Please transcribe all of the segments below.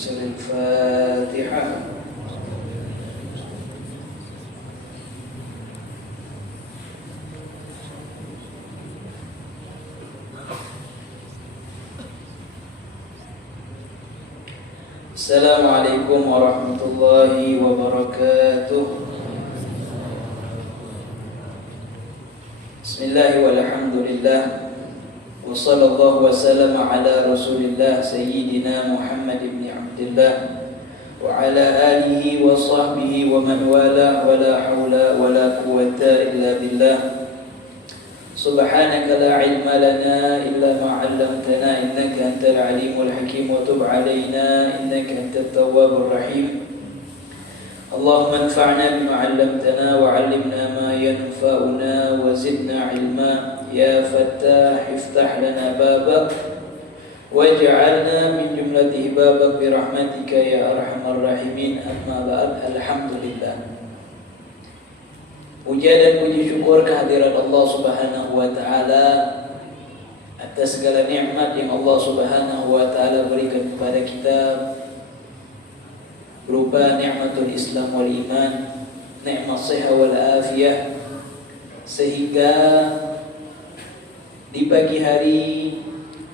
بسر الفاتحة. Assalamualaikum warahmatullahi wabarakatuh. Bismillah walhamdulillah wa sallallahu wa sallam ala rasulillah sayyidina Muhammad ibn Abdullah wa ala alihi wa sahbihi wa man wala wa la hawla wa la quwwata illa billah. Subhanaka la ilma lana illa ma 'allamtana innaka antal alimul hakim wa tub 'alaina innaka antat tawwabur rahim. Allahumma anfa'na bima 'allamtana wa 'allimna ma yanfa'una wa zidna 'ilma. Ya Fattah iftah lana babak waj'alna min jumlati babak birahmatika ya arhamar rahimin. Amma ba'd. Alhamdulillah. Puja dan puji syukur kehadirat Allah Subhanahu wa taala atas segala nikmat yang Allah Subhanahu wa taala berikan kepada kita berupa nikmatul Islam wal iman, nikmat sehat wal afiyah, sehingga di pagi hari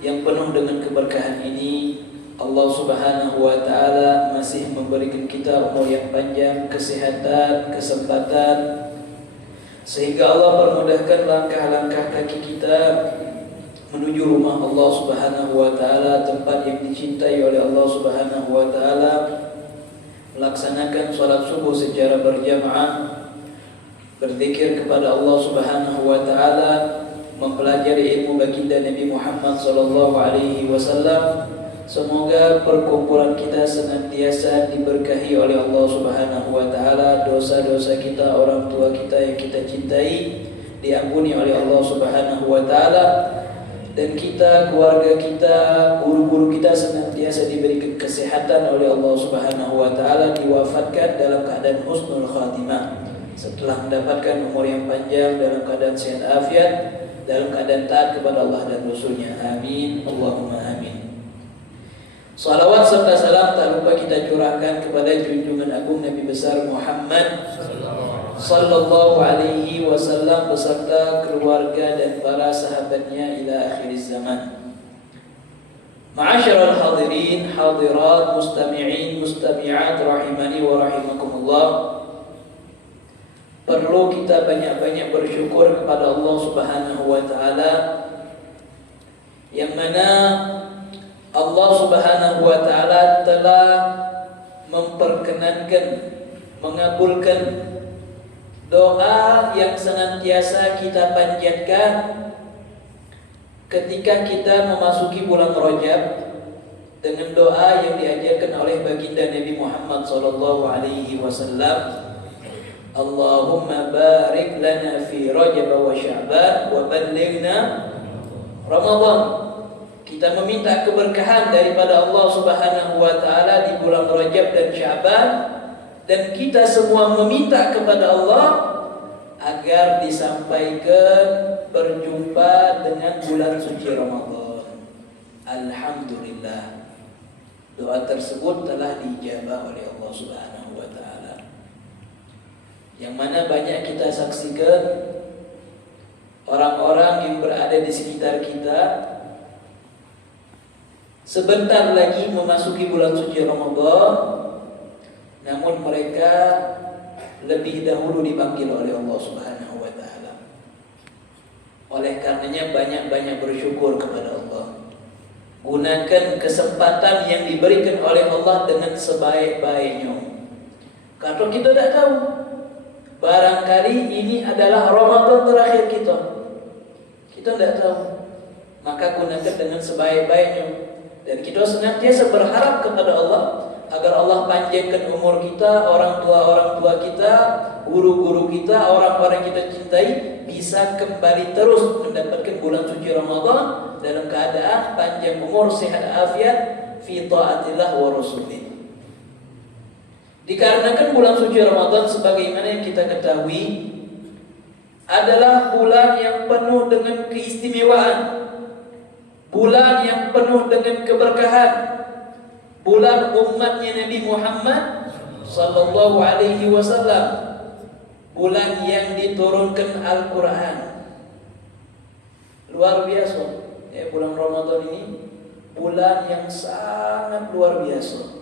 yang penuh dengan keberkahan ini Allah Subhanahu wa taala masih memberikan kita umur yang panjang, kesehatan, kesempatan, sehingga Allah permudahkan langkah-langkah kaki kita menuju rumah Allah Subhanahu wa taala, tempat yang dicintai oleh Allah Subhanahu wa taala, melaksanakan salat subuh secara berjamaah, berzikir kepada Allah Subhanahu wa taala, mempelajari ilmu baginda Nabi Muhammad sallallahu alaihi wasallam. Semoga perkumpulan kita senantiasa diberkahi oleh Allah Subhanahu wa taala, dosa-dosa kita, orang tua kita yang kita cintai diampuni oleh Allah Subhanahu wa taala, dan kita, keluarga kita, guru-guru kita senantiasa diberikan kesehatan oleh Allah Subhanahu wa taala, diwafatkan dalam keadaan husnul khatimah, setelah mendapatkan umur yang panjang dalam keadaan sehat afiat, dalam keadaan taat kepada Allah dan Rasulnya. Amin, Allahumma amin. Salawat serta salam tak lupa kita curahkan kepada junjungan agung Nabi besar Muhammad sallallahu alaihi wasallam beserta keluarga dan para sahabatnya ila akhir zaman. Ma'asyiral hadirin, hadirat, mustami'in, mustami'at rahimani wa rahimakumullah. Perlu kita banyak-banyak bersyukur kepada Allah Subhanahu wa taala, yang mana Allah Subhanahu wa taala telah memperkenankan, mengabulkan doa yang senantiasa kita panjatkan ketika kita memasuki bulan Rajab, dengan doa yang diajarkan oleh baginda Nabi Muhammad sallallahu alaihi wasallam. Allahumma barik lana fi Rajab wa Sya'ban wa ballighna Ramadan. Kita meminta keberkahan daripada Allah Subhanahu wa taala di bulan Rajab dan Sya'ban, dan kita semua meminta kepada Allah agar disampaikan berjumpa dengan bulan suci Ramadan. Alhamdulillah, doa tersebut telah diijabah oleh Allah Subhanahu wa taala, yang mana banyak kita saksikan orang-orang yang berada di sekitar kita sebentar lagi memasuki bulan suci Ramadan, namun mereka lebih dahulu dipanggil oleh Allah Subhanahu wa taala. Oleh karenanya banyak-banyak bersyukur kepada Allah. Gunakan kesempatan yang diberikan oleh Allah dengan sebaik-baiknya. Kalau kita tidak tahu, barangkali ini adalah Ramadan terakhir kita. Kita tidak tahu. Maka gunakan dengan sebaik-baiknya. Dan kita senantiasa berharap kepada Allah agar Allah panjangkan umur kita, orang tua kita, guru-guru kita, orang-orang yang kita cintai bisa kembali terus mendapatkan bulan suci Ramadan dalam keadaan panjang umur, sehat afiat, fi taatillah wa rasulih. Dikarenakan bulan suci Ramadan sebagaimana yang kita ketahui adalah bulan yang penuh dengan keistimewaan, bulan yang penuh dengan keberkahan, bulan umatnya Nabi Muhammad sallallahu alaihi wasallam, bulan yang diturunkan Al-Quran. Luar biasa ya, bulan Ramadan ini bulan yang sangat luar biasa.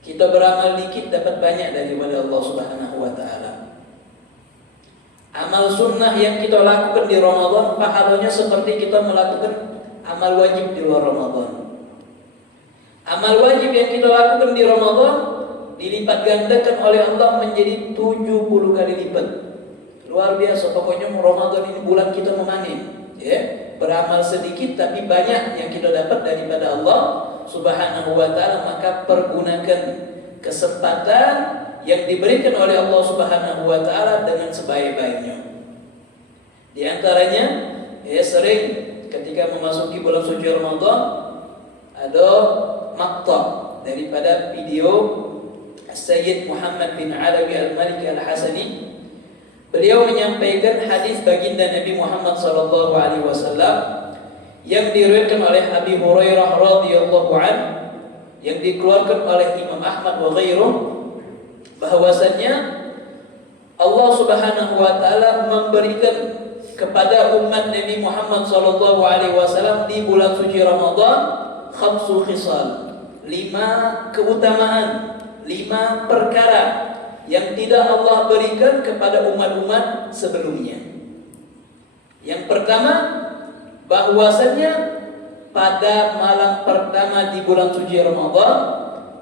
Kita beramal dikit dapat banyak daripada Allah Subhanahu wa taala. Amal sunnah yang kita lakukan di Ramadan pahalanya seperti kita melakukan amal wajib di luar Ramadan. Amal wajib yang kita lakukan di Ramadan dilipat gandakan oleh Allah menjadi 70 kali lipat. Luar biasa, pokoknya Ramadan ini bulan kita memanen, ya. Beramal sedikit tapi banyak yang kita dapat daripada Allah Subhanahu wa taala, maka pergunakan kesempatan yang diberikan oleh Allah Subhanahu wa taala dengan sebaik-baiknya. Di antaranya, ya, sering ketika memasuki bulan suci Ramadan ada maqta daripada video Sayyid Muhammad bin Alawi Al-Maliki Al-Hasani. Beliau menyampaikan hadis baginda Nabi Muhammad sallallahu alaihi wasallam yang diriwayatkan oleh Abi Hurairah radhiyallahu anhu, yang dikeluarkan oleh Imam Ahmad wa ghairuh, bahwasannya Allah Subhanahu wa taala memberikan kepada umat Nabi Muhammad sallallahu alaihi wasallam di bulan suci Ramadan khamsu khisal, 5 keutamaan, 5 perkara yang tidak Allah berikan kepada umat-umat sebelumnya. Yang pertama, bahwasannya pada malam pertama di bulan suci Ramadan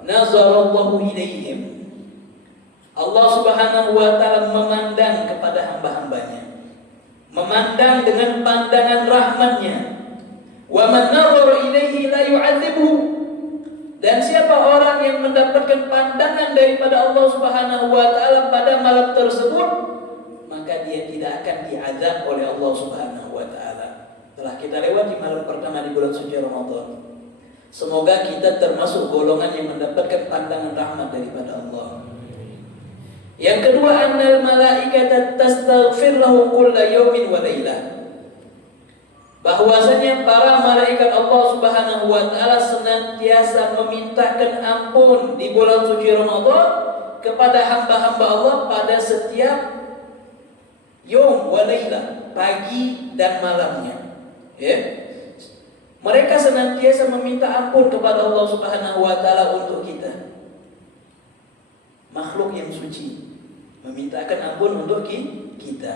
nazarallahu ilaihim, Allah Subhanahu wa taala memandang kepada hamba-hambanya, memandang dengan pandangan rahmatnya. Wa man nazara ilaihi la yu'adzibuhu, dan siapa orang yang mendapatkan pandangan daripada Allah Subhanahu wa taala pada malam tersebut, maka dia tidak akan diazab oleh Allah Subhanahu wa taala. Telah kita lewati malam pertama di bulan suci Ramadan. Semoga kita termasuk golongan yang mendapatkan pandangan rahmat daripada Allah. Yang kedua, annal malaikata tastaghfir lahum kulla yaumin wa lailah, bahwasanya para malaikat Allah Subhanahu wa taala senantiasa memintakan ampun di bulan suci Ramadan kepada hamba-hamba Allah pada setiap yaum wa lailah, pagi dan malamnya. Ya. Mereka senantiasa meminta ampun kepada Allah Subhanahu wa taala untuk kita. Makhluk yang suci memintakan ampun untuk kita.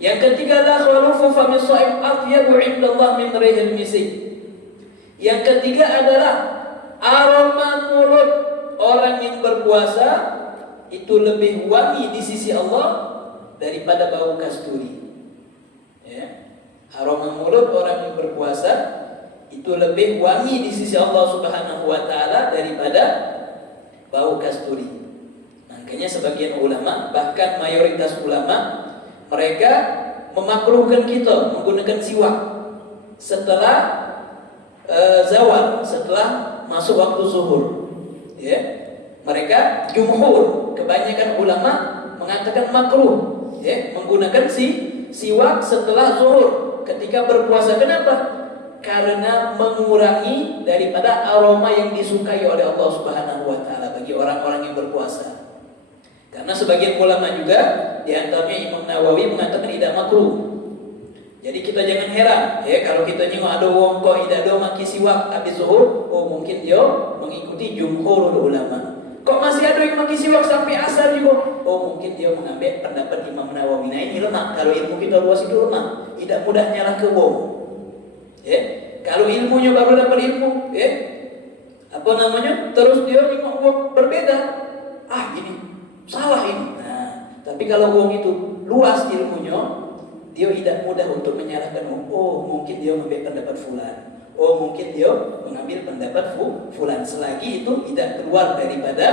Yang ketiga, la khalufu fa min sha'ib atyabu 'indallah min rihil misik. Yang ketiga adalah aroma mulut orang yang berpuasa itu lebih wangi di sisi Allah daripada bau kasturi. Ya. Aroma mulut orang yang berpuasa itu lebih wangi di sisi Allah Subhanahu wa taala daripada bau kasturi. Makanya sebagian ulama, bahkan mayoritas ulama, mereka memakruhkan kita menggunakan siwak setelah zawal, setelah masuk waktu zuhur. Ya. Mereka jumhur, kebanyakan ulama mengatakan makruh, ya, menggunakan siwak setelah zuhur ketika berpuasa. Kenapa? Karena mengurangi daripada aroma yang disukai oleh Allah Subhanahu wa taala bagi orang-orang yang berpuasa. Karena sebagian ulama juga, di antaranya Imam Nawawi, mengatakan tidak makruh. Jadi kita jangan heran, ya, kalau kita nengok ada wong kok tidak ada maki siwak habis zuhur, oh mungkin dia mengikuti jumhur ulama. Kok masih ada yang maki siwak sampai asar juga? Oh mungkin dia mengambil pendapat Imam Nawawi. Nah ini lemah. Kalau ilmu kita luas itu lemah, tidak mudah nyala ke wong. Ya, kalau ilmunya baru dapat ilmu, ya, apa namanya? Terus dia nengok wong berbeda. Ah ini salah ini. Nah, tapi kalau wong itu luas ilmunya, dia tidak mudah untuk menyalahkan. Oh mungkin dia mengambil pendapat fulan. Oh mungkin dia mengambil pendapat fulan, selagi itu tidak keluar daripada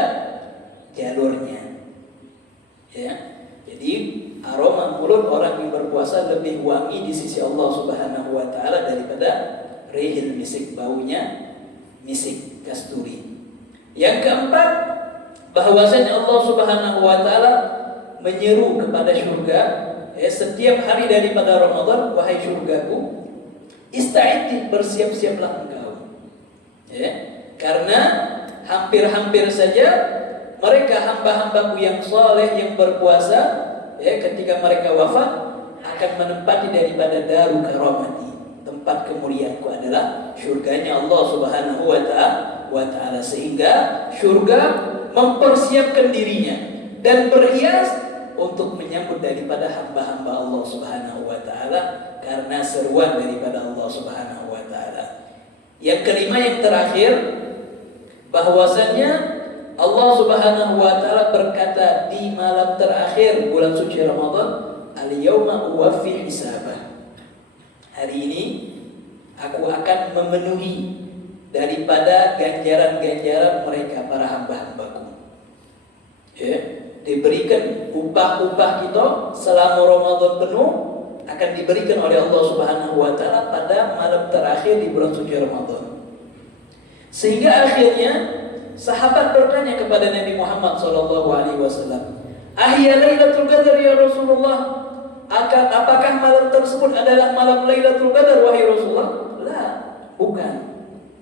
jalurnya. Ya. Jadi aroma mulut orang yang berpuasa lebih wangi di sisi Allah Subhanahu wa taala daripada rihil misik, baunya misik kasturi. Yang keempat, bahwasanya Allah Subhanahu wa taala menyeru kepada surga, ya, setiap hari daripada Ramadan, wahai surgaku, ista'iddi, bersiap-siaplah engkau. Ya. Karena hampir-hampir saja mereka hamba-hambaku yang soleh, yang berpuasa, ketika mereka wafat akan menempati daripada daru karamati, tempat kemuliaanku adalah surganya Allah Subhanahu wa ta'ala. Sehingga surga mempersiapkan dirinya dan berhias untuk menyambut daripada hamba-hamba Allah Subhanahu wa ta'ala, karena seruan daripada Allah Subhanahu wa ta'ala. Yang kelima, yang terakhir, bahwasannya Allah Subhanahu wa ta'ala berkata di malam terakhir bulan suci Ramadan, al-yawma uwaffi hisabah. Hari ini aku akan memenuhi daripada ganjaran-ganjaran mereka, para hamba-hambaku. Diberikan upah-upah kita selama Ramadan penuh akan diberikan oleh Allah Subhanahu wa ta'ala pada malam terakhir di bulan suci Ramadan. Sehingga akhirnya sahabat bertanya kepada Nabi Muhammad SAW, "Ahya Lailatul Qadar ya Rasulullah?" Apakah malam tersebut adalah malam Lailatul Qadar wahai Rasulullah? Lah, bukan.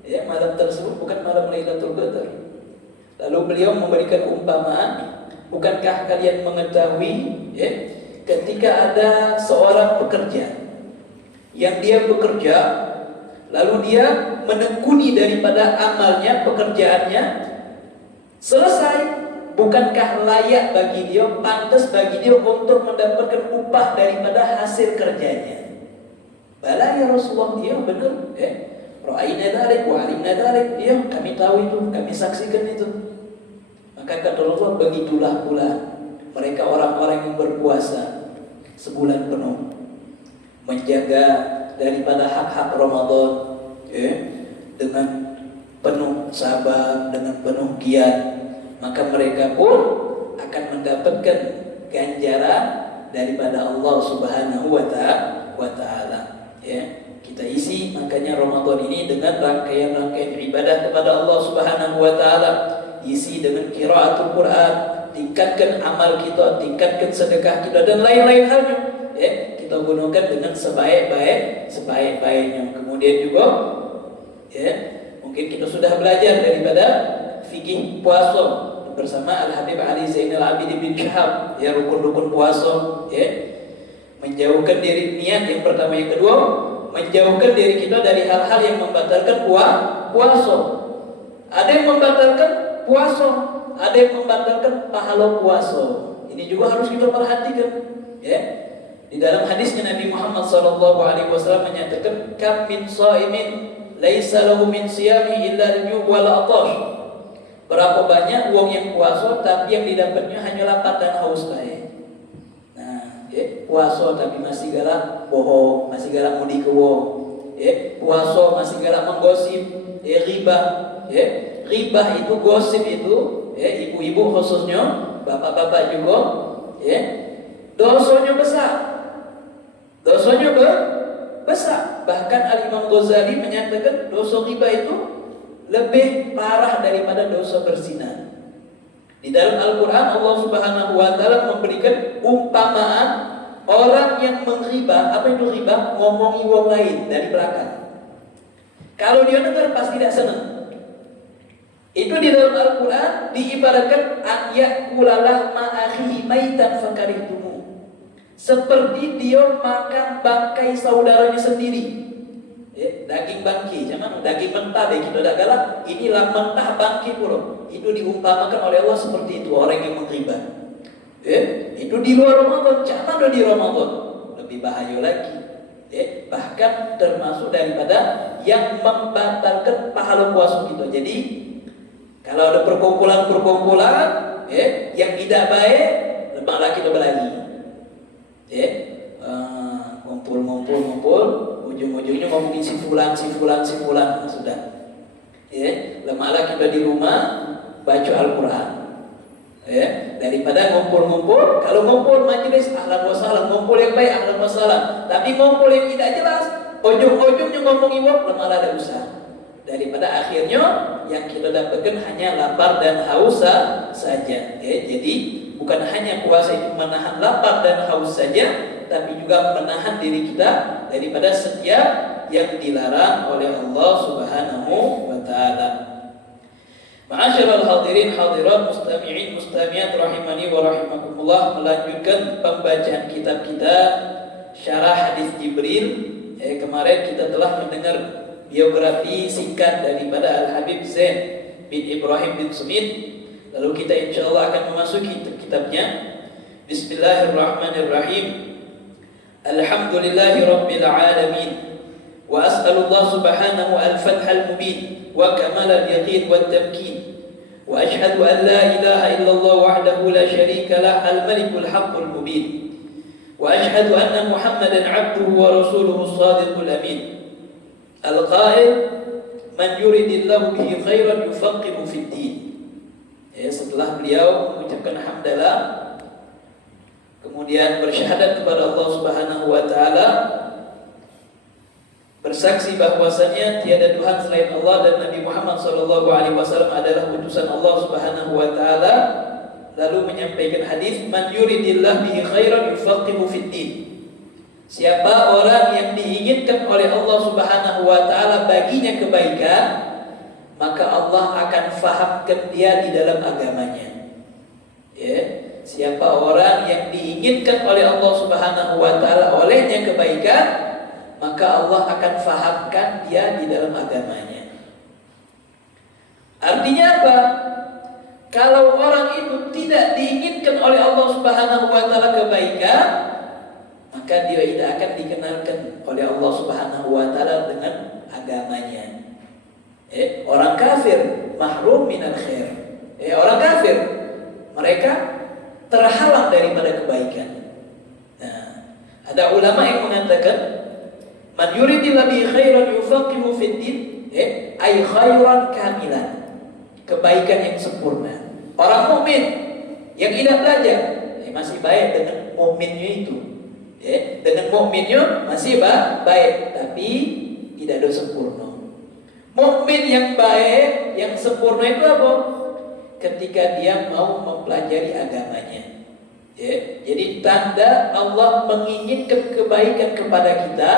Malam tersebut bukan malam Lailatul Qadar. Lalu beliau memberikan umpamaan, bukankah kalian mengetahui ketika ada seorang pekerja yang dia bekerja, lalu dia menekuni daripada amalnya, pekerjaannya selesai, bukankah layak bagi dia, pantas bagi dia untuk mendapatkan upah daripada hasil kerjanya? Bala ya Rasulullah, iya benar. Ra'ayna dzalik wa 'alimna dzalik. Iya, kami tahu itu, kami saksikan itu. Maka kata Rasulullah, begitulah pula mereka orang-orang yang berpuasa sebulan penuh, menjaga daripada hak-hak Ramadan, dengan penuh sabar, dengan penuh giat, maka mereka pun akan mendapatkan ganjaran daripada Allah Subhanahu wa ta'ala. Kita isi makanya Ramadan ini dengan rangkaian-rangkaian ibadah kepada Allah Subhanahu wa ta'ala. Isi dengan qiraatul Quran, tingkatkan amal kita, tingkatkan sedekah kita dan lain-lain halnya. Kita gunakan dengan sebaik-baiknya. Kemudian juga mungkin kita sudah belajar daripada fikih puasa bersama Al-Habib Ali Zainal Abidin bin Syahab, rukun-rukun puasa, menjauhkan diri, niat yang pertama, yang kedua menjauhkan diri kita dari hal-hal yang membatalkan puasa. Ada yang membatalkan puasa, ada yang membatalkan pahala puasa. Ini juga harus kita perhatikan. Di dalam hadisnya Nabi Muhammad SAW menyatakan, "Kam min shaimin laisa lahu min siyami illa al-ju' wal 'atash." Berapa banyak wong yang puasa tapi yang didapatnya hanya lapar dan haus saja. Nah, puasa tapi masih galak bohong, masih galak mudi ke wong. Puasa masih galak menggosip, riba. Ribah itu, gosip itu, ibu-ibu khususnya, bapak-bapak juga, dosanya besar. Dosanya besar. Bahkan Al-Imam Ghazali menyatakan dosa riba itu lebih parah daripada dosa berzina. Di dalam Al-Quran Allah Subhanahu wa ta'ala memberikan umpamaan orang yang mengriba. Apa itu riba? Ngomongi wong lain dari belakang. Kalau dia dengar pasti tidak senang. Itu di dalam Al-Quran diibaratkan ayyakulalah ma'akhihi maitan fakarihtumu. Seperti dia makan bangkai saudaranya sendiri. Daging bangkai, jangan daging mentah deh kita dah galak. Inilah mentah bangkai pula. Itu diumpamakan oleh Allah seperti itu orang yang mengriba. Itu di luar Ramadan, jangan di Ramadan. Lebih bahaya lagi. Bahkan termasuk daripada yang membatalkan pahala puasa kita. Jadi kalau ada perkumpulan-perkumpulan yang tidak baik, lepaslah kita berlari. Ngumpul, ujung-ujungnya ngomongin si fulan, sudah. Lemahlah kita di rumah baca Al-Quran. Daripada ngumpul-ngumpul, kalau ngumpul majelis ahlan wa sahlan, ngumpul yang baik ahlan wa sahlan. Tapi ngumpul yang tidak jelas, ujung-ujungnya ngomongin wong, lemahlah ada usaha. Daripada akhirnya yang kita dapatkan hanya lapar dan haus saja. Jadi bukan hanya puasa itu menahan lapar dan haus saja, tapi juga menahan diri kita daripada setiap yang dilarang oleh Allah Subhanahu wa ta'ala. Ma'asyiral hadirin hadirat mustami'in mustami'at rahimani wa rahimakumullah, melanjutkan pembacaan kitab kita Syarah Hadis Jibril. Kemarin kita telah mendengar biografi singkat daripada Al-Habib Zain bin Ibrahim bin Sumit. Lalu kita insyaallah akan memasuki kitabnya. Bismillahirrahmanirrahim. Alhamdulillahi rabbil alamin. Wa as'alullah subhanahu al-fath al-mubin wa kamal al-yaqin wa al-tamkin. Wa ashhadu an la ilaha illallah wahdahu la sharika lah al-malikul haqqul mubin. Wa ashhadu anna Muhammadan 'abduhu wa rasuluhu as-sadiqul amin. Al-qail man yuridillahu bihi khairan yufaqihu fid din. Setelah beliau mengucapkan hamdalah, kemudian bersyahadat kepada Allah Subhanahu wa taala, bersaksi bahwasanya tiada Tuhan selain Allah dan Nabi Muhammad sallallahu alaihi wasallam adalah utusan Allah Subhanahu wa taala, lalu menyampaikan hadis man yuridillah bihi khairan yufaqihu fid din. Siapa orang yang diinginkan oleh Allah Subhanahu wa taala baginya kebaikan, maka Allah akan fahamkan dia di dalam agamanya. Siapa orang yang diinginkan oleh Allah Subhanahu wa taala olehnya kebaikan, maka Allah akan fahamkan dia di dalam agamanya. Artinya apa? Kalau orang itu tidak diinginkan oleh Allah Subhanahu wa taala kebaikan, maka dia tidak akan dikenalkan oleh Allah Subhanahu wa taala dengan agamanya. Orang kafir mahrum minal khair. Orang kafir mereka terhalang daripada kebaikan. Nah, ada ulama yang mengatakan man yuridillahu bihi khairan yufaqihu fid din, ay khairan kamilan. Kebaikan yang sempurna. Orang mukmin yang tidak belajar masih baik dengan mukminnya itu. Dengan mukminnya masih baik, tapi tidak ada sempurna. Mukmin yang baik, yang sempurna itu apa? Ketika dia mau mempelajari agamanya. Jadi tanda Allah menginginkan kebaikan kepada kita,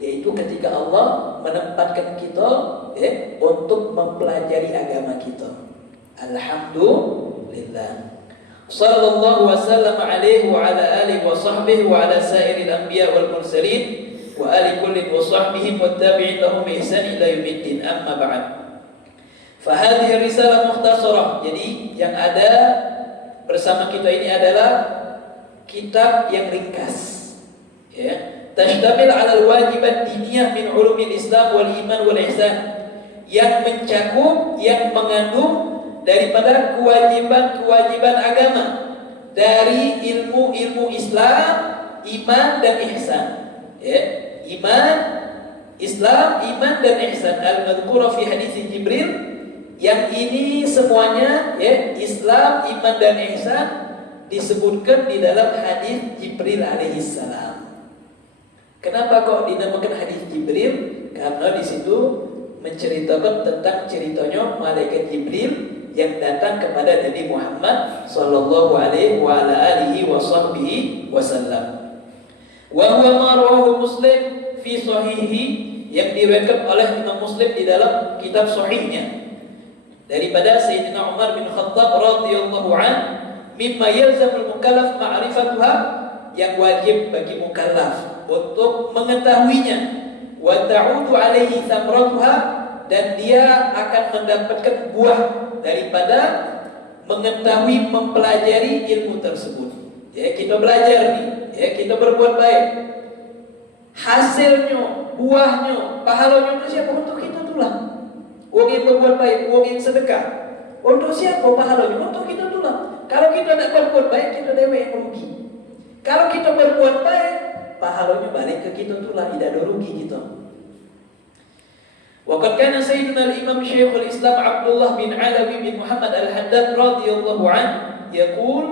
yaitu ketika Allah menempatkan kita untuk mempelajari agama kita. Alhamdulillah. Sallallahu wasallam alaihi wa ala alihi wa sahbihi wa ala sairil anbiya wal mursalin wa ali kullin wa sahbihim wa tabi'in lahum ihsan ila yaumiddin, amma ba'd. Fa hadhihi risalah mukhtasarah. Jadi yang ada bersama kita ini adalah kitab yang ringkas, tashtamil 'ala al-wajibat diniyah min ulumil Islam wal iman wal ihsan, yang mencakup, yang mengandung daripada kewajiban-kewajiban agama, dari ilmu-ilmu Islam, iman dan ihsan. Iman, Islam, iman dan ihsan al-madhkura fi hadis Jibril, yang ini semuanya Islam, iman dan ihsan disebutkan di dalam hadis Jibril alaihissalam. Kenapa kok dinamakan hadis Jibril? Karena di situ menceritakan tentang ceritanya malaikat Jibril yang datang kepada Nabi Muhammad sallallahu alaihi wa ala alihi wa sahbihi wasallam. Wa huwa ma rawahu Muslim fi sahihi, yang diriwayatkan oleh Imam Muslim di dalam kitab sahihnya daripada Sayyidina Umar bin Khattab radhiyallahu an, mimma yalzamul mukallaf ma'rifatuha, yang wajib bagi mukallaf untuk mengetahuinya, wa ta'udu alaihi thamratuha, dan dia akan mendapatkan buah daripada mengetahui, mempelajari ilmu tersebut. Kita belajar nih, kita berbuat baik, hasilnya, buahnya, pahalanya itu siapa? Untuk kita tulang. Wong yang berbuat baik, wong yang sedekah, untuk siapa pahalanya? Untuk kita tulang. Kalau kita tidak berbuat baik, kita dewe yang rugi. Kalau kita berbuat baik, pahalanya balik ke kita tulang, tidak ada rugi kita. Waqad kana sayyiduna al-imam Syekhul Islam Abdullah bin Alawi bin Muhammad al-Haddad radhiyallahu anhu yaqul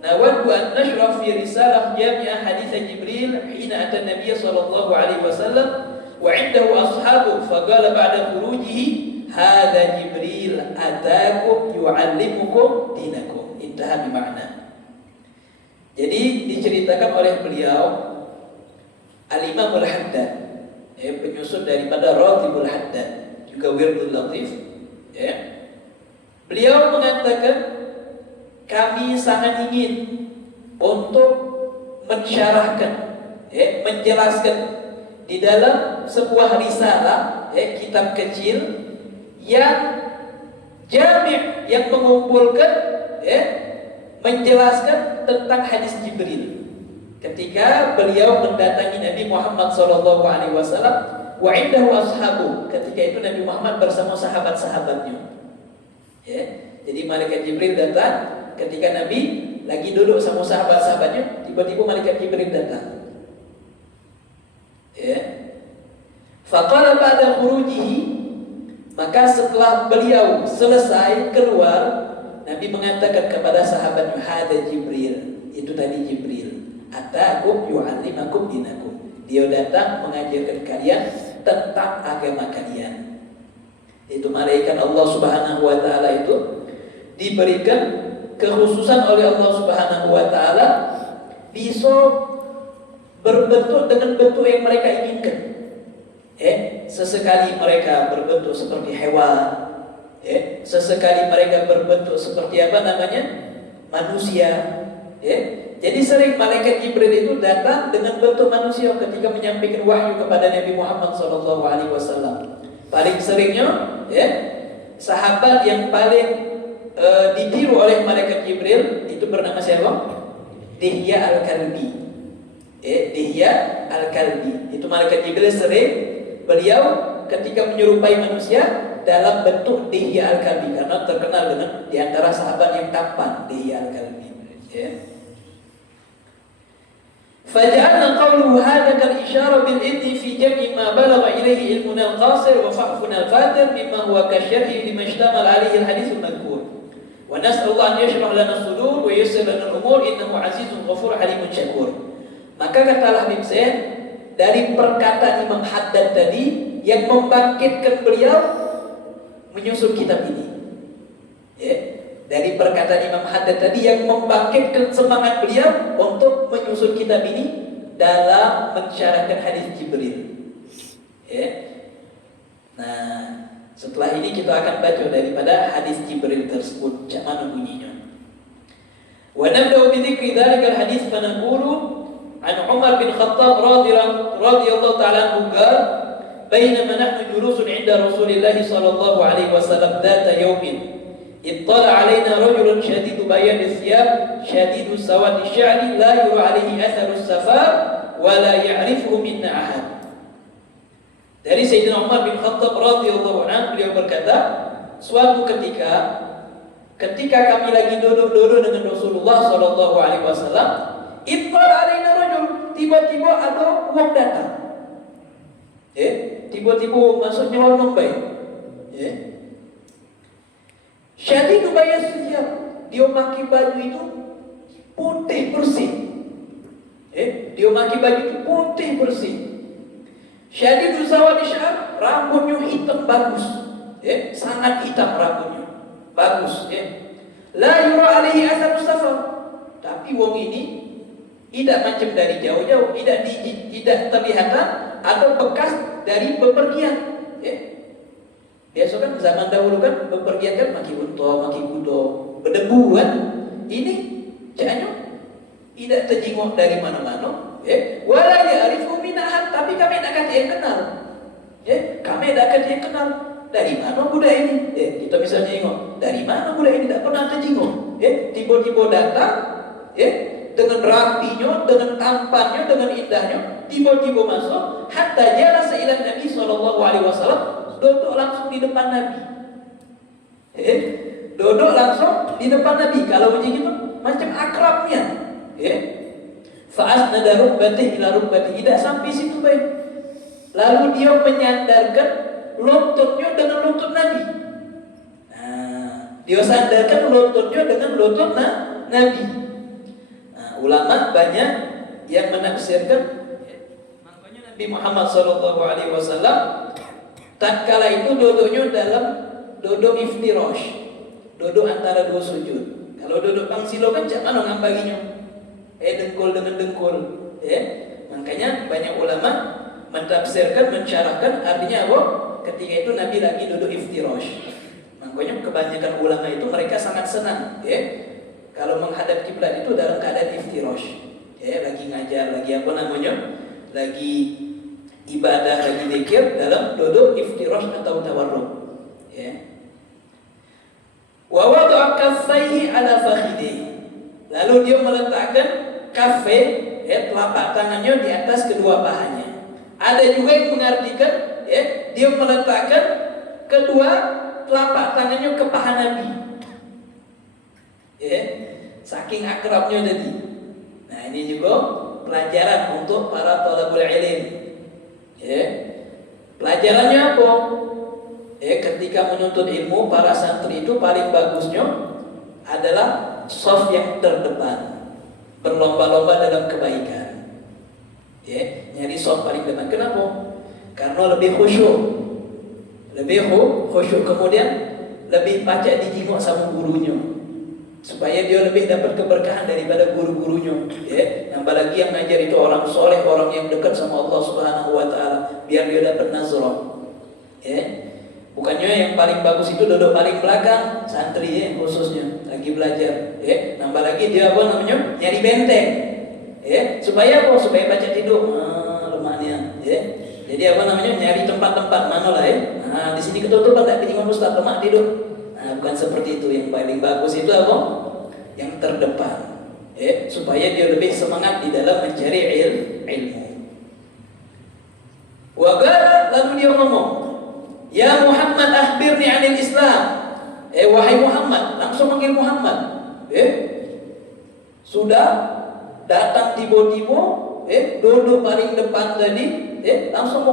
nawaddu an nashrah fi risalah jami'ah hadits Jibril hina ata an-nabiy sallallahu alaihi wasallam wa 'indahu ashabu faqala ba'da khurujihi hadza Jibril ataakum yu'allimukum dinakum, intaha bi makna. Jadi diceritakan oleh beliau Al-Imam Al-Haddad, penyusun daripada Ratibul Haddad, juga Wirdul Latif, Beliau mengatakan, kami sangat ingin untuk mensyarahkan, menjelaskan di dalam sebuah risalah, kitab kecil yang jami', yang mengumpulkan, menjelaskan tentang hadis Jibril. Ketika beliau mendatangi Nabi Muhammad SAW, wa indahu ashabu, ketika itu Nabi Muhammad bersama sahabat-sahabatnya. Jadi malaikat Jibril datang ketika Nabi lagi duduk sama sahabat-sahabatnya, tiba-tiba malaikat Jibril datang. Faqala ba'da khurujihi, maka setelah beliau selesai keluar, Nabi mengatakan kepada sahabatnya, hada Jibril, itu tadi Jibril, atakum yu'allimakum dinakum, dia datang mengajarkan kalian tentang agama kalian. Itu malaikat Allah Subhanahu wa taala itu diberikan kekhususan oleh Allah Subhanahu wa taala, bisa berbentuk dengan bentuk yang mereka inginkan. Sesekali mereka berbentuk seperti hewan, sesekali mereka berbentuk seperti manusia. Jadi sering malaikat Jibril itu datang dengan bentuk manusia ketika menyampaikan wahyu kepada Nabi Muhammad SAW. Paling seringnya, sahabat yang paling ditiru oleh malaikat Jibril itu bernama siapa? Dihya al-Kalbi. Dihya al-Kalbi. Itu malaikat Jibril sering, beliau ketika menyerupai manusia dalam bentuk Dihya al-Kalbi, karena terkenal dengan diantara sahabat yang tampan, Dihya al-Kalbi. Faja'alna qawluhu hadha kal isyara bil idni fi jam'i ma balagha ilayhi ilmuna al-qasir wa fa'funa al-fatir mimma huwa kasyar'i lima ishtamal alayhi al-hadith al-madhkur. Wa nas'alullah an yashrah lana sudur wa yassir lana al-umur innahu azizun ghafur halimun syakur. Maka kata Habib Zain, dari perkataan Imam Haddad tadi yang membangkitkan beliau menyusun kitab ini. Dari perkataan Imam Haddad tadi yang membangkitkan semangat beliau untuk menyusun kitab ini dalam mensyarahkan hadis Jibril. Nah, setelah ini kita akan baca daripada hadis Jibril tersebut, macam mana bunyinya. Wa nabda'u bi dzikri dzalikal hadis fa naqulu an Umar bin Khattab radhiyallahu ta'ala anhu qala bainama nahnu julusun 'inda Rasulillah sallallahu alaihi wasallam dzata yawmin اطلع علينا رجل شديد بياض الثياب شديد سواد الشعر لا يرى عليه اثر السفر ولا يعرفه منا احد. Dari Sayyidina Umar bin Khattab radhiyallahu anhu, beliau berkata, suatu ketika kami lagi duduk dengan Rasulullah sallallahu alaihi wasallam, ittala alaina rajul, tiba-tiba ada orang datang. Tiba-tiba masuk nyelonong baik. Syadidu bayas siyab, dia maki baju itu putih bersih. Dia maki baju itu putih bersih. Syadidu sawad syar, rambutnya hitam bagus. Sangat hitam rambutnya. Bagus. La yura alaihi athar safar. Tapi wong ini tidak macam dari jauh-jauh, tidak terlihat ada bekas dari bepergian. Biasa kan zaman dahulu kan bepergian kan maki unta, maki kuda, berdebu kan. Ini jangan tidak terjenguk dari mana-mana. Wala ya'rifu min ahad, tapi kami tak kata yang kenal. Kami tak kata yang kenal. Dari mana budak ini? Kita misalnya tengok, dari mana budak ini tak pernah terjenguk. Tiba-tiba datang, dengan rapinya, dengan tampannya, dengan indahnya, tiba-tiba masuk, hatta jalasa ila Nabi sallallahu alaihi wasallam, duduk langsung di depan Nabi. Duduk langsung di depan Nabi. Kalau begitu macam akrabnya. Fa'asnada rukbatih ila rukbatih, tidak sampai situ baik. Lalu dia menyandarkan lututnya dengan lutut Nabi. Nah, dia sandarkan lututnya dengan lutut Nabi. Nah, ulama banyak yang menafsirkan, makanya Nabi Muhammad SAW tatkala itu duduknya dalam duduk iftirash, duduk antara dua sujud. Kalau duduk pangsilo kan macam mana ngambaginya? Dengkul dengan dengkul. Makanya banyak ulama mentafsirkan, mensyarahkan artinya apa? Ketika itu Nabi lagi duduk iftirash. Makanya kebanyakan ulama itu mereka sangat senang, ya, kalau menghadap kiblat itu dalam keadaan iftirash, ya, lagi ngajar, lagi apa namanya, lagi ibadah, lagi zikir dalam duduk iftirash atau tawarruk, ya. Wa wada'a kaffaihi ala fakhidhi. Lalu dia meletakkan kaffe, ya, telapak tangannya di atas kedua pahanya. Ada juga yang mengartikan, ya, dia meletakkan kedua telapak tangannya ke paha Nabi. Ya, saking akrabnya tadi. Nah, ini juga pelajaran untuk para thalabul ilm. Ya. Pelajarannya apa? Ketika menuntut ilmu, para santri itu paling bagusnya adalah shaf yang terdepan, berlomba-lomba dalam kebaikan. Ya, nyari shaf paling depan. Kenapa? Karena lebih khusyuk, kemudian lebih pacak dijingok sama gurunya, supaya dia lebih dapat keberkahan daripada guru-gurunya. Ya, nambah lagi yang ngajar itu orang soleh, orang yang dekat sama Allah Subhanahu Wa Taala, biar dia dapat nazarah. Ya. Bukannya yang paling bagus itu duduk paling belakang, santri, ya, khususnya lagi belajar, ya. Nambah lagi dia apa namanya, nyari benteng, ya, supaya apa? Supaya baca tidur, lemahnya, ya. Jadi apa namanya, nyari tempat-tempat mana lah, ya. Nah, di sini ketutupan tak ketinggalan Ustaz, lemah tidur. Nah, bukan seperti itu. Yang paling bagus itu apa? Yang terdepan, ya, supaya dia lebih semangat di dalam mencari ilmu. Wagara, lalu dia ngomong, ya Muhammad akhbirni anil Islam. Wahai Muhammad, langsung panggil Muhammad. Sudah datang tiba-tiba, duduk paling depan tadi, langsung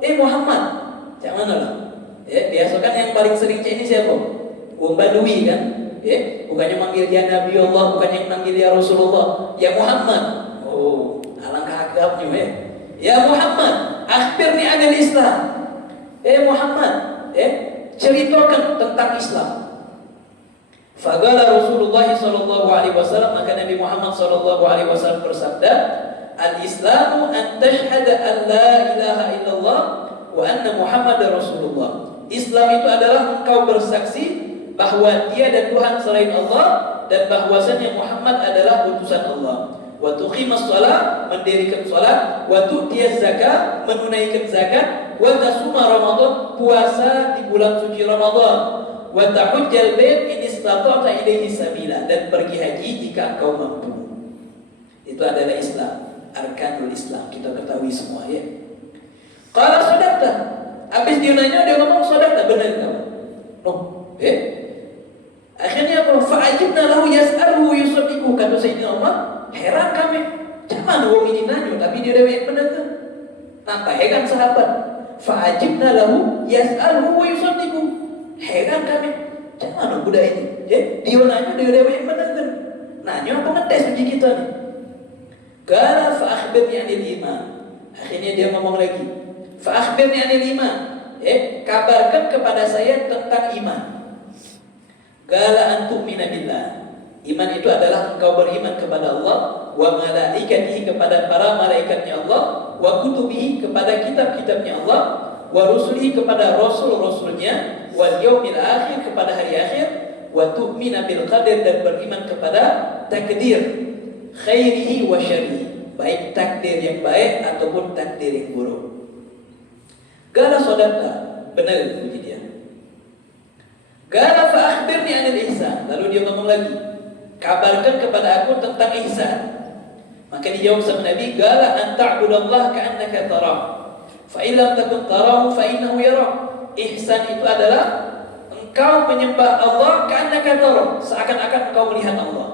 Muhammad. Macam mana lah? Biasa kan yang paling sering ini siapa? Badui kan? Bukannya manggil ya Nabi Allah, bukannya manggil ya Rasulullah, ya Muhammad. Oh, alangkah akrabnya, ya Muhammad, akhbirni anil Islam. Muhammad, ceritakan tentang Islam. Faqala Rasulullah sallallahu alaihi wasallam, maka Nabi Muhammad sallallahu alaihi wasallam bersabda, al-Islamu an tashhada an la ilaha illallah wa anna Muhammadar Rasulullah. Islam itu adalah engkau bersaksi bahwa tiada Tuhan selain Allah dan bahwasanya Muhammad adalah utusan Allah. Wa tuqimas shalah, mendirikan salat, wa tu'tiyaz zakat, menunaikan zakat, wa tasuma Ramadan, puasa di bulan suci Ramadan, wa tahujjal bait in istata'ta ilaihi sabila, dan pergi haji jika engkau mampu. Itu adalah Islam, arkanul Islam, kita ketahui semua, ya. Qala sadaqta. Habis dia nanya, dia ngomong sadaqta, benar kamu. Akhirnya apa? Fa'ajibna lahu yas'aluhu yusaddiqu, kata Sayyidina Umar, heran kami, cuman wong ini nanya tapi dia yang benar tu. Nampak kan sahabat? Fa'ajibna lahu yas'aluhu wa yusaddiqu. Heran kami, cuman budak ini. Dia nanya, dia yang benar tu. Nanya apa ngetes uji kita ni? Qala fa'akhbirni anil iman. Akhirnya dia ngomong lagi, fa'akhbirni anil iman. Kabarkan kepada saya tentang iman. Qala an tu'mina billah. Iman itu adalah engkau beriman kepada Allah, wa malaikatihi, kepada para malaikatnya Allah, wa kutubihi, kepada kitab-kitabnya Allah, wa rusulihi, kepada rasul-rasulnya, wal yaumil akhir, kepada hari akhir, wa tu'mina bil qadar, dan beriman kepada takdir, khairihi wa syarrihi, baik takdir yang baik ataupun takdir yang buruk. Qala sadaqta, benar puji dia. Qala fa akhbirni anil ihsan. Lalu dia ngomong lagi, kabarkan kepada aku tentang ihsan. Maka dijawab sama Nabi, qala an ta'budallaha ka'annaka tarah, fa in lam takun tarahu fa innahu yarak. Ihsan itu adalah engkau menyembah Allah ka'annaka tarah, seakan-akan engkau melihat Allah.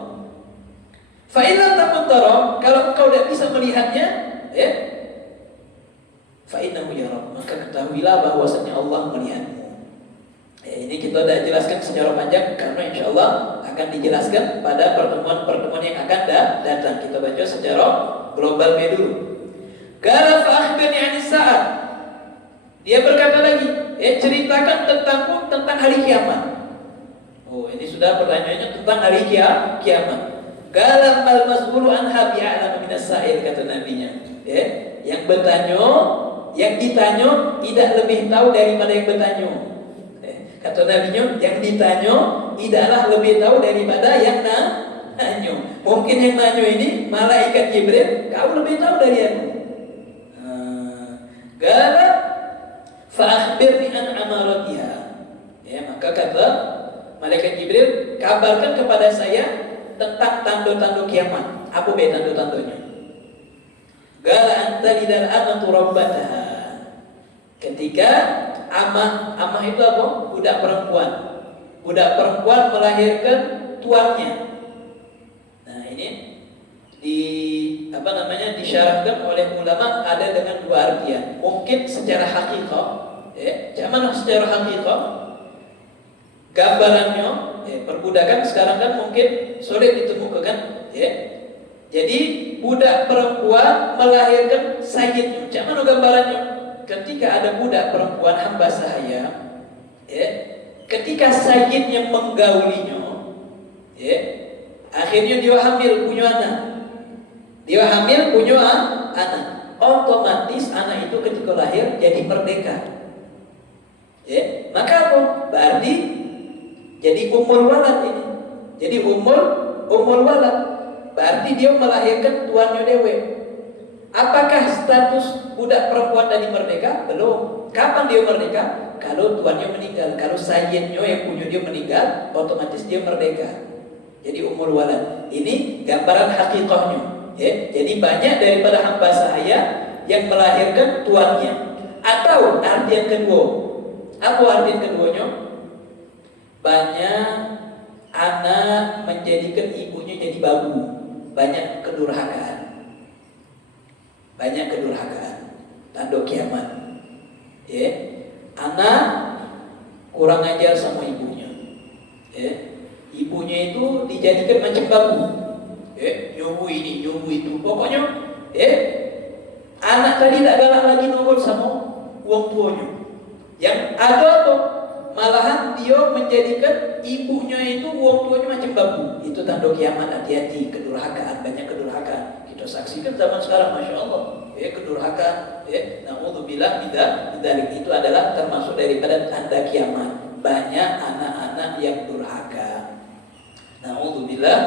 Fa in lam takun tarah, kalau engkau tidak bisa melihatnya, fa innahu yarak, maka ketahuilah bahwasanya Allah melihatmu. Ini kita sudah jelaskan secara panjang, karena insya Allah akan dijelaskan pada pertemuan-pertemuan yang akan datang. Kita baca secara global dulu. Qala fa akhbirni 'anis sa'ah. Dia berkata lagi, ceritakan tentangku tentang hari kiamat. Oh, ini sudah pertanyaannya tentang hari kiamat. Qala mal mas'ulu anha bi'a'lam minas sa'il, kata nabinya. Yang bertanya, yang ditanya tidak lebih tahu daripada yang bertanya. Kata Kata Nabi Nuh, yang ditanya tidaklah lebih tahu daripada yang nanyo. Mungkin yang nanyo ini malaikat Jibril, kau lebih tahu dari aku. Gala fa akhbirni an amaratiha. Ya, maka kata malaikat Jibril, kabarkan kepada saya tentang tanda-tanda kiamat. Apa be tanda-tandanya? Gala anta lidal amatu rabbataha. Ketika amah itu apa? Budak perempuan. Budak perempuan melahirkan tuannya. Nah, ini disyarahkan oleh ulama ada dengan dua artian. Mungkin secara hakikah, zaman secara hakikah gambarannya, perbudakan sekarang kan mungkin sulit ditemukan, Jadi budak perempuan melahirkan sayyidnya. Zaman gambarannya, ketika ada budak perempuan hamba sahaya, ketika sayyidnya menggaulinya, akhirnya dia hamil punya anak. Dia hamil punya anak. Otomatis anak itu ketika lahir jadi merdeka. Maka apa? Berarti jadi umur walad ini. Jadi umur walad. Berarti dia melahirkan tuannya dewe. Apakah status budak perempuan tadi merdeka? Belum. Kapan dia merdeka? Kalau tuannya meninggal. Kalau sayyidnya yang punya dia meninggal, otomatis dia merdeka. Jadi umur walad. Ini gambaran hakikahnya. Jadi banyak daripada hamba sahaya yang melahirkan tuannya. Atau artian kedua. Apa artian keduanya? Banyak anak menjadikan ibunya jadi babu. Banyak kedurhakaan. Tanda kiamat. Anak kurang ajar sama ibunya. Ibunya itu dijadikan macam babu. Nyubu ini, nyubu itu. Pokoknya, anak tadi tak galak lagi nongol sama uang tuanya. Yang ada apa? Malahan dia menjadikan ibunya itu uang tuanya macam babu. Itu tanda kiamat. Hati-hati, kedurhakaan, banyak kedurhakaan. Kita saksikan zaman sekarang, masya Allah. Kedurhakaan. Na'udzubillah bidzalik, itu adalah termasuk daripada tanda kiamat. Banyak anak-anak yang durhaka. Na'udzubillah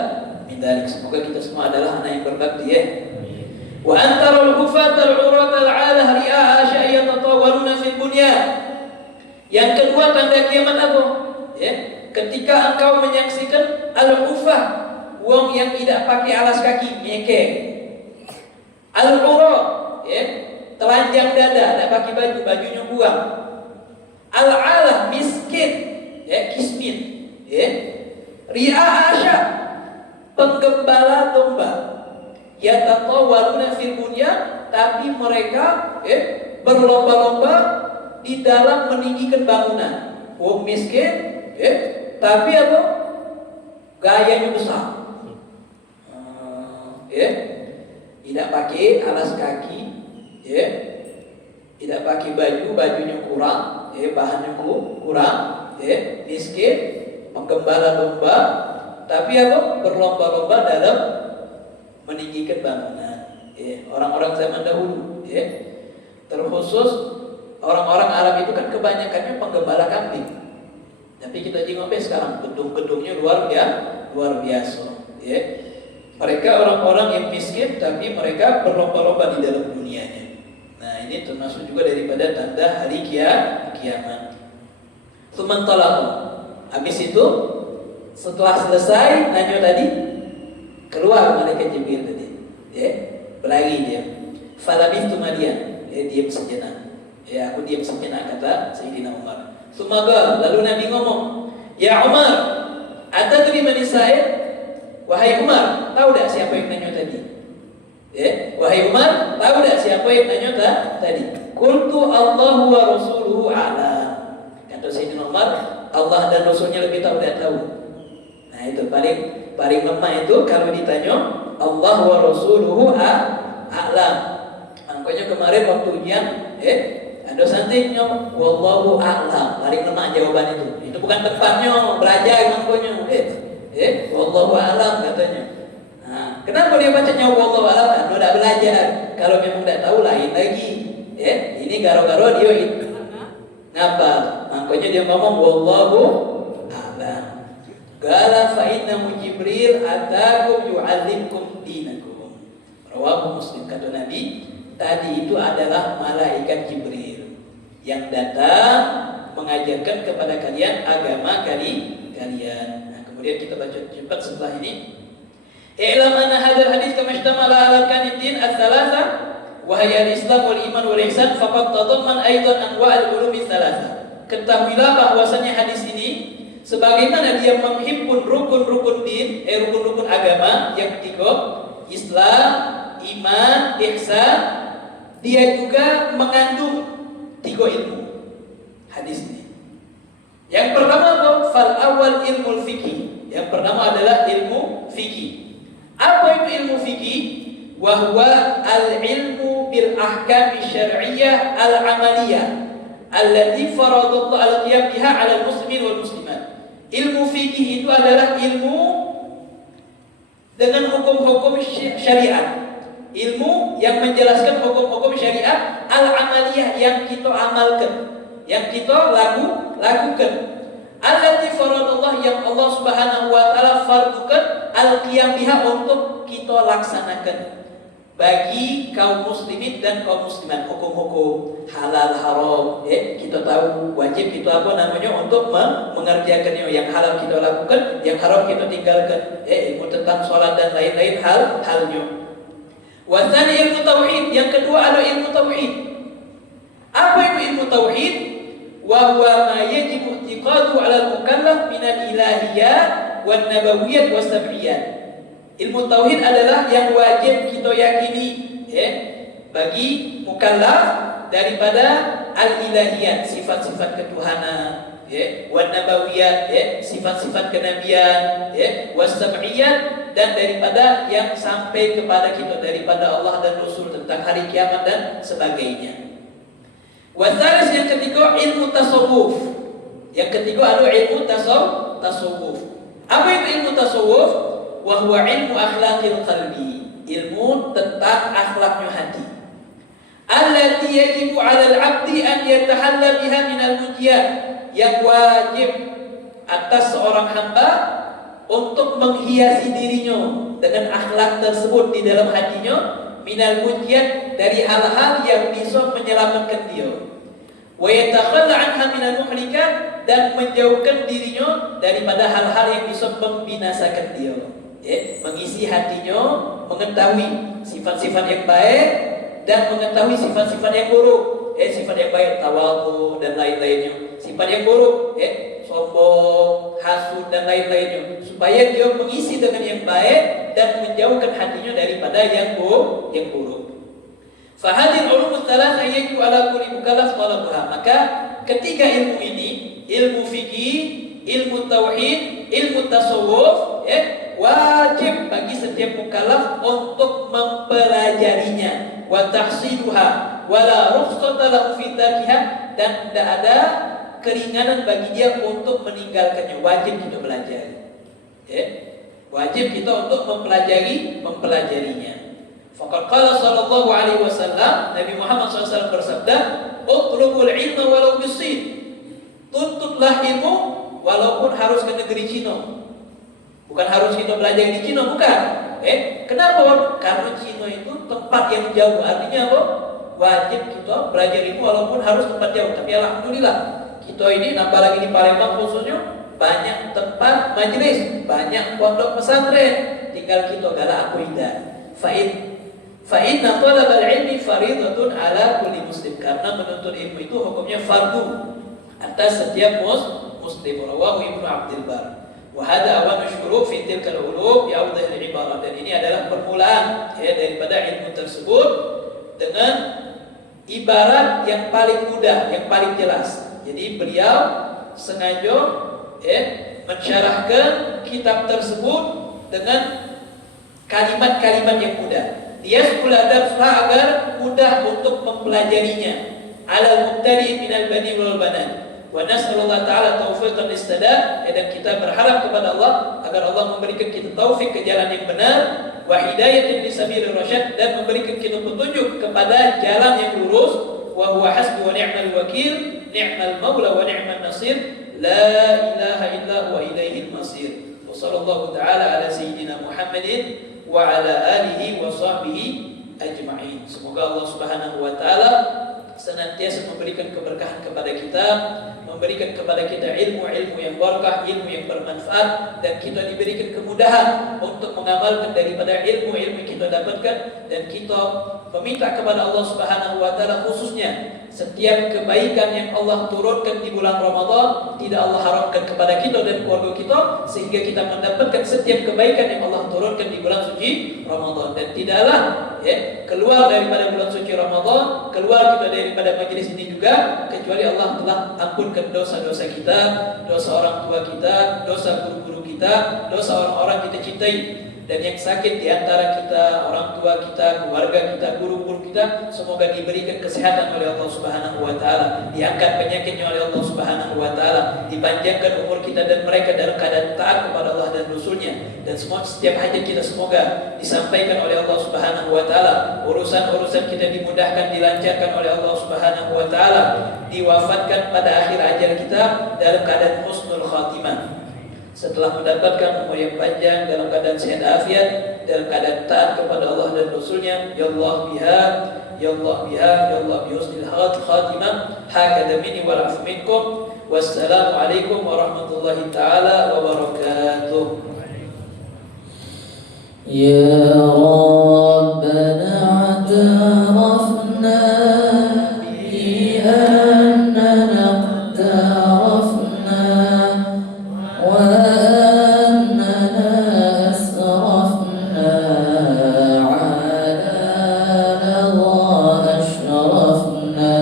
bidzalik. Semoga kita semua adalah anak yang berbakti. Wa antarul hufatal uratal 'alah ri'a asya yatatawaluna fil bunyan. Yang kedua tanda kiamat apa? Ketika engkau menyaksikan al-ufah, wong yang tidak pakai alas kaki, ngeke. Al-ura, telanjang dada, tak pakai baju, bajunya buang. Al-alah, miskin, kismin. Ri'a asya, penggembala domba. Yatatawaluna fil bunyan, tapi mereka berlomba-lomba di dalam meninggikan bangunan. Wong miskin, tapi apa? Gayanya besar. Tidak pakai alas kaki, tidak pakai baju, bajunya kurang, bahannya kurang, miskin, penggembala domba, tapi apa? Berlomba-lomba dalam meninggikan bangunan. Orang-orang zaman dahulu, terkhusus orang-orang Arab itu kan kebanyakannya penggembala kambing. Tapi kita jengok sekarang gedung-gedungnya luar biasa. Mereka orang-orang yang miskin, tapi mereka berlomba-lomba di dalam dunianya. Nah, ini termasuk juga daripada tanda hari kiamat. Tsumantalaqa. Habis itu, setelah selesai nanya tadi, keluar malaikat Jibril tadi. Berlari dia. Falabithtu madian. Diam sejenak. Aku diam sejenak, kata Sayyidina Umar. Sumaga, lalu Nabi ngomong, ya Umar, atadri man Sa'id? Wahai Umar, tahu tak siapa yang nanya tadi? Wahai Umar, tahu tak siapa yang nanya tadi? Qultu Allahu wa rasuluhu a'lam. Kata Sayyidina Umar, Allah dan Rasulnya lebih tahu dan tahu. Nah, itu paling lemah itu kalau ditanya Allah wa rasuluhu a'lam. Makanya kemarin waktu ujian, ada santrinya, wallahu a'lam, paling lemah jawaban itu. Itu bukan tempatnya belajar makanya. Wallahu a'lam katanya. Nah, kenapa dia bacanya wallahu a'lam? Karena tidak belajar. Kalau memang tidak tahu lain lagi. Ini gara-gara dia itu ngapal. Makanya dia ngomong wallahu a'lam. Qala fa innahu Jibril atakum yu'allimkum dinakum. Rawahu Muslim. Kata Nabi, tadi itu adalah malaikat Jibril yang datang mengajarkan kepada kalian agama kalian. Nah, kemudian kita baca cepat setelah ini. I'lam anna hadzal hadits kama ishtamala ala arkanid-din ats-tsalatsa wa hiya al-islam wal iman wal ihsan faqad tadamman aidan anwa' al-ulum ats-tsalatsa. Ketahuilah bahwasanya hadis ini sebagaimana dia menghimpun rukun-rukun din, rukun-rukun agama yang ketiga, Islam, iman, ihsan, dia juga mengandung 3 ilmu. Hadis ini. Yang pertama apa? Fal awal ilmu fikih. Yang pertama adalah ilmu fikih. Apa itu ilmu fikih? Wa huwa al-ilmu bil ahkam syar'iyyah al-amaliyah allati faradallahu al-qiyam biha 'ala al-muslimin wal muslimat. Ilmu fikih itu adalah ilmu dengan hukum-hukum syariat. Ilmu yang menjelaskan hukum-hukum syariat al-amaliyah yang kita amalkan, yang kita lakukan. Allati faradallah yang Allah Subhanahu wa taala fardukan al-qiyam biha untuk kita laksanakan bagi kaum muslimin dan kaum muslimat. Hukum-hukum halal haram, kita tahu wajib itu apa namanya untuk mengerjakannya. Yang halal kita lakukan, yang haram kita tinggalkan. Ilmu tentang sholat dan lain-lain halnya. Wasani ilmu tauhid, yang kedua ada ilmu tauhid. Apa itu ilmu tauhid? Wa huwa ma yajibu i'tiqadu 'ala al-mukallaf min al-ilahiyyat wan nabawiyyat was sam'iyyat. Ilmu tauhid adalah yang wajib kita yakini bagi mukallaf daripada al-ilahiyat, sifat-sifat ketuhanan, wan nabawiyyat, sifat-sifat kenabian, was sam'iyyat, dan daripada yang sampai kepada kita daripada Allah dan Rasul tentang hari kiamat dan sebagainya. Wasalis yang ketiga ilmu tasawuf. Yang ketiga ada ilmu tasawuf. Apa itu ilmu tasawuf? Wa huwa ilmu akhlaqil qalbi. Ilmu tentang akhlaknya hati. Allati yajibu 'ala al-'abdi an yatahalla biha min al-mujiyat. Yang wajib atas seorang hamba untuk menghiasi dirinya dengan akhlak tersebut di dalam hatinya, minal mujiyat, dari hal-hal yang bisa menyelamatkan dia, wa yatakhalla anha minal muhlikat, dan menjauhkan dirinya daripada hal-hal yang bisa membinasakan dia. Mengisi hatinya mengetahui sifat-sifat yang baik dan mengetahui sifat-sifat yang buruk. Sifat yang baik tawadhu dan lain-lainnya. Sifat yang buruk sombong, hasud dan lain-lainnya, supaya dia mengisi dengan yang baik dan menjauhkan hatinya daripada yang buruk. Fahadil ulum tsalatsa yajibu 'ala kulli mukallaf talabuha. Maka ketiga ilmu ini, ilmu fikih, ilmu tauhid, ilmu tasawuf, wajib bagi setiap mukallaf untuk mempelajarinya, wa tahsiluha wala rukhsata lahu fi tarkiha, dan tidak ada keringanan bagi dia untuk meninggalkannya. Wajib kita belajar. Wajib kita untuk mempelajarinya. Faqad qala sallallahu alaihi wasallam, Nabi Muhammad SAW bersabda, "Utlubul ilma walau bisin." Tuntutlah ilmu walaupun harus ke negeri Cina. Bukan harus kita belajar di Cina, bukan. Kenapa? Karena Cina itu tempat yang jauh. Artinya apa? Wajib kita belajar ilmu walaupun harus tempat jauh. Tapi alhamdulillah, kita ini nambah lagi di Palembang khususnya banyak tempat majelis, banyak pondok pesantren. Tinggal kita galak aqidah. Fa'inna talabal ilmi faridatun ala kulli muslim. Karena menuntut ilmu itu hukumnya fardu atas setiap muslim. Rawahu Ibnu Abdul Bar. Wa hadha awwal syuruf fi tilkal ulum bi awdhih al-ibarat. Dan ini adalah permulaan daripada ilmu tersebut dengan ibarat yang paling mudah, yang paling jelas. Jadi beliau sengaja mensyarahkan kitab tersebut dengan kalimat-kalimat yang mudah. Dia sekolah darfah agar mudah untuk mempelajarinya. Alal mubtadi minal bani wal banan. Wa nas'alullah ta'ala taufiqan listada, dan kita berharap kepada Allah agar Allah memberikan kita taufik ke jalan yang benar, wa hidayatin lisabilir rasyad, dan memberikan kita petunjuk kepada jalan yang lurus, wa huwa hasbu wa ni'mal wakil, ni'mal maula wa ni'man nasir, la ilaha illa huwa ilaihil masir. Wa sallallahu ta'ala ala sayyidina Muhammadin wa ala alihi wa sahbihi ajma'in. Semoga Allah Subhanahu wa taala senantiasa memberikan keberkahan kepada kita, memberikan kepada kita ilmu-ilmu yang barakah, ilmu yang bermanfaat, dan kita diberikan kemudahan untuk mengamalkan daripada ilmu-ilmu yang kita dapatkan, dan kita meminta kepada Allah Subhanahu wa taala khususnya setiap kebaikan yang Allah turunkan di bulan Ramadan tidak Allah haramkan kepada kita dan keluarga kita, sehingga kita mendapatkan setiap kebaikan yang Allah turunkan di bulan suci Ramadan. Dan tidaklah keluar daripada bulan suci Ramadan, keluar kita daripada majlis ini juga kecuali Allah telah ampunkan dosa-dosa kita, dosa orang tua kita, dosa guru-guru kita, dosa orang-orang kita cintai. Dan yang sakit di antara kita, orang tua kita, keluarga kita, guru-guru kita, semoga diberikan kesehatan oleh Allah Subhanahu wa taala, diangkat penyakitnya oleh Allah Subhanahu wa taala, dipanjangkan umur kita dan mereka dalam keadaan taat kepada Allah dan Rasul-Nya, dan semua setiap hajat kita semoga disampaikan oleh Allah Subhanahu wa taala, urusan-urusan kita dimudahkan, dilancarkan oleh Allah Subhanahu wa taala, diwafatkan pada akhir ajal kita dalam keadaan husnul khatimah, setelah mendapatkan umur yang panjang dalam keadaan sehat afiat, dalam keadaan taat kepada Allah dan Rasul-Nya. Ya Allah biha, ya Allah biha, ya Allah bihusnil khatimah. Hakadha minni wal afu minkum. Wassalamualaikum warahmatullahi taala wabarakatuh. Ya Rabbana atarafna bi annana iqtarafna وأننا أسرفنا على لظى أشرفنا،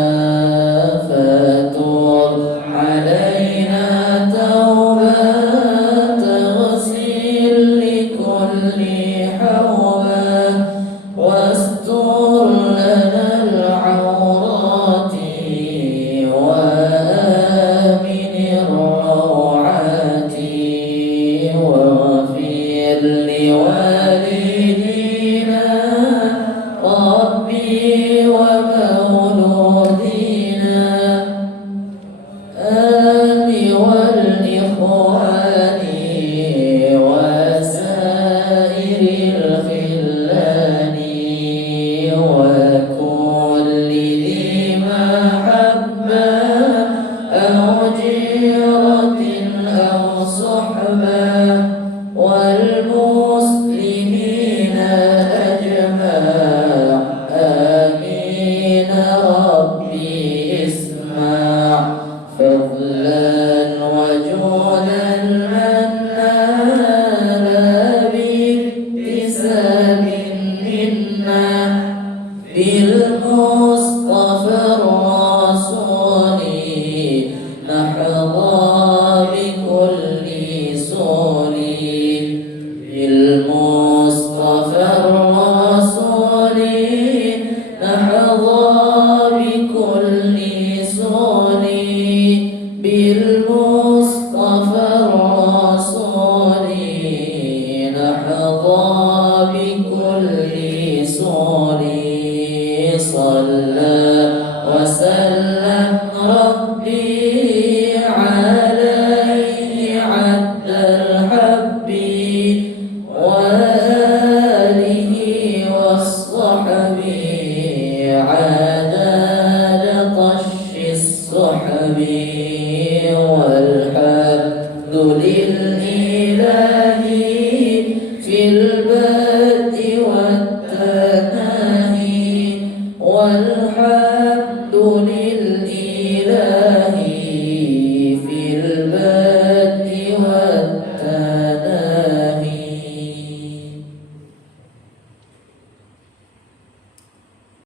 فتب علينا توبة تغسل لكل حوبة، واستر لنا العورات وآمن الروعات، واغفر لوالدينا ربي ومولودينا آمين والإخوان وسائر الخلان، وكل ذي محبة أو جيرة أو صحبة، والمسلمين أجمع آمين ربي اسمع، فضلا وجودا منانا باكتساب منا، بالمصطفى الرسول نحظى بكل سول، بالمصطفى الرسول نحظى بكل سول، بالمصطفى الرسول نحظى بكل سول. صلى وسلم ربي عليه عد الحب، وآله والصحب عدد طش الصحب.